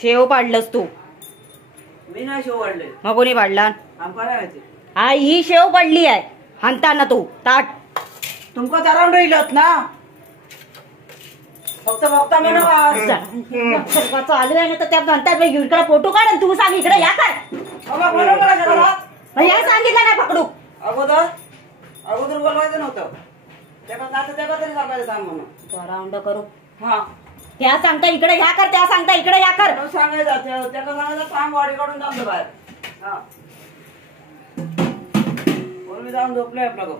शेव पाडलंस तू? मी नाही शेव पाडले. मग कोणी पाडला? हा ही शेव पडली आहे हाणताना तू ताट. तुमका चालवून राहिलत ना फक्त बघता म्हणून चालू आहे ना तर त्या म्हणतात इकडे फोटो काढ तू सांग इकडे या कर. या सांगितलं नाही पकडू. अगोदर बोलवायचं नव्हतं. त्या तरी सांगायचं सांग म्हणून राऊंड करू. हा त्या सांगता इकडे ह्या कर त्या सांगता इकडे या कर. सांगायचं त्याला सांगायचं काम वाडी काढून जातो बाहेर. हा मी जाऊन झोपलोय आपला गप.